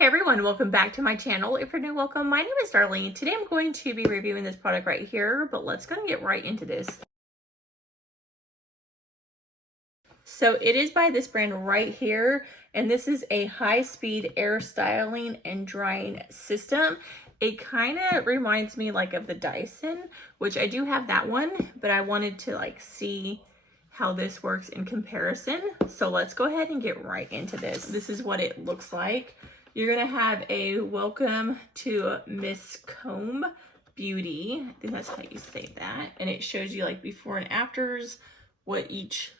Hey everyone, welcome back to my channel. If you're new, welcome. My name is Darlene. Today I'm going to be reviewing this product right here, but let's go and get right into this. So it is by this brand right here, and this is a high-speed air styling and drying system. It kind of reminds me like of the Dyson, which I do have that one, but I wanted to like see how this works in comparison. So let's go ahead and get right into this. This is what it looks like. You're gonna have a welcome to Mescomb Beauty. I think that's how you say that. And it shows you like before and afters, what each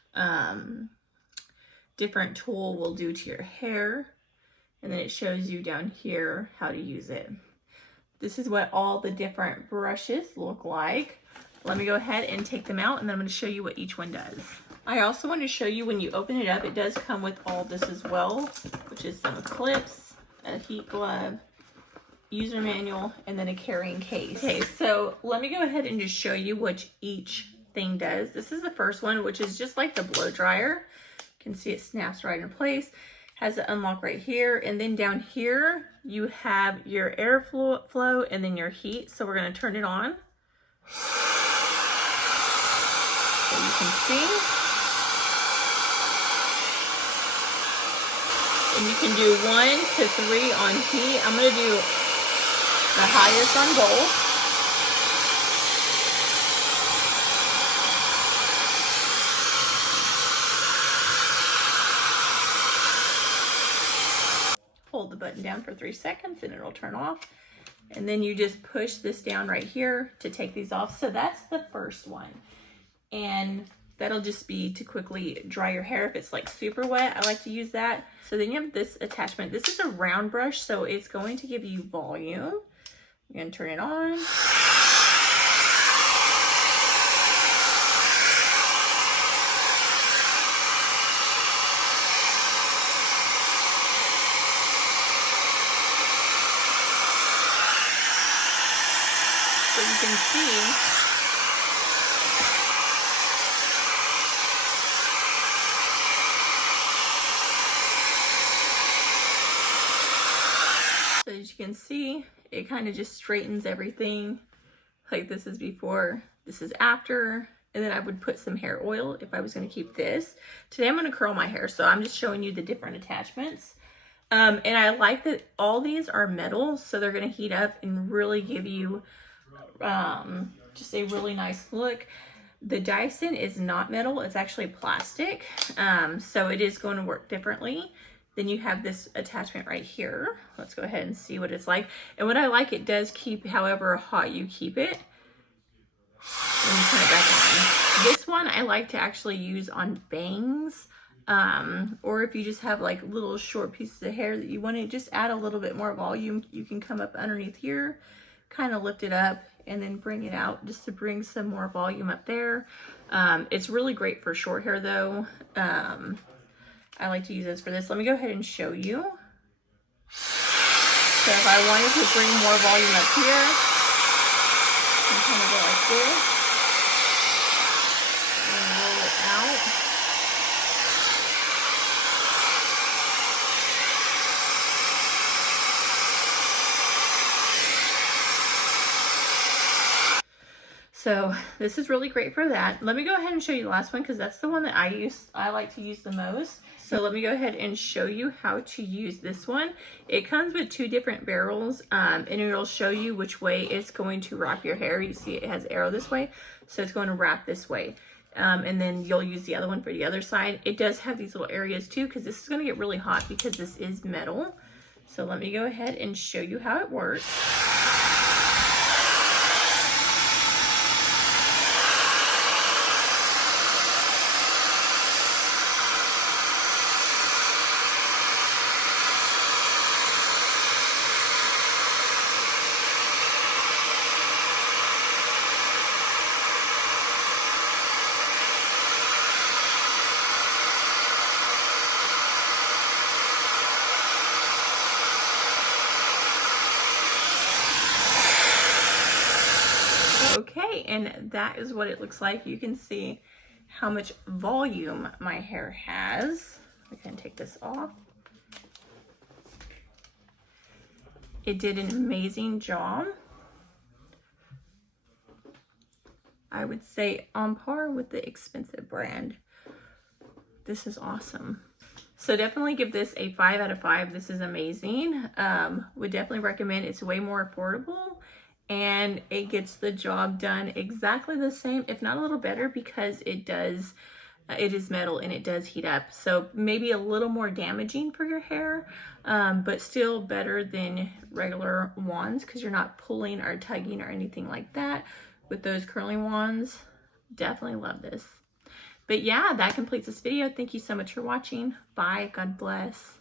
different tool will do to your hair. And then it shows you down here how to use it. This is what all the different brushes look like. Let me go ahead and take them out, and then I'm going to show you what each one does. I also want to show you when you open it up, it does come with all this as well, which is some clips, a heat glove, user manual, and then a carrying case. Okay, so let me go ahead and just show you what each thing does. This is the first one, which is just like the blow dryer. You can see it snaps right in place. Has the unlock right here, and then down here you have your air flow and then your heat. So we're going to turn it on. So you can see. And you can do 1 to 3 on heat. I'm going to do the highest on both. Hold the button down for 3 seconds and it'll turn off. And then you just push this down right here to take these off. So that's the first one. And that'll just be to quickly dry your hair if it's like super wet. I like to use that. So then you have this attachment. This is a round brush, so it's going to give you volume. You're gonna turn it on. So you can see as you can see, it kind of just straightens everything. Like this is before, this is after, and then I would put some hair oil if I was going to keep this. Today I'm going to curl my hair, so I'm just showing you the different attachments. And I like that all these are metal, so they're going to heat up and really give you just a really nice look. The Dyson is not metal, it's actually plastic, so it is going to work differently. Then you have this attachment right here. Let's go ahead and see what it's like. And what I like, it does keep however hot you keep it. Let me turn it back on. This one I like to actually use on bangs, or if you just have like little short pieces of hair that you want to just add a little bit more volume, you can come up underneath here, kind of lift it up, and then bring it out just to bring some more volume up there. It's really great for short hair though. I like to use this for this. Let me go ahead and show you. So if I wanted to bring more volume up here, I kind of go like this and roll it out. So this is really great for that. Let me go ahead and show you the last one because that's the one that I like to use the most. So let me go ahead and show you how to use this one. It comes with 2 different barrels, and it'll show you which way it's going to wrap your hair. You see it has arrow this way, so it's going to wrap this way. And then you'll use the other one for the other side. It does have these little areas too because this is going to get really hot because this is metal. So let me go ahead and show you how it works. Okay, and that is what it looks like. You can see how much volume my hair has. I can take this off. it did an amazing job. I would say on par with the expensive brand. This is awesome. So definitely give this a 5 out of 5. This is amazing. Would definitely recommend. It's way more affordable and it gets the job done exactly the same, if not a little better, because it does, it is metal and it does heat up. So maybe a little more damaging for your hair, but still better than regular wands because you're not pulling or tugging or anything like that with those curling wands. Definitely love this. But yeah, that completes this video. Thank you so much for watching. Bye. God bless.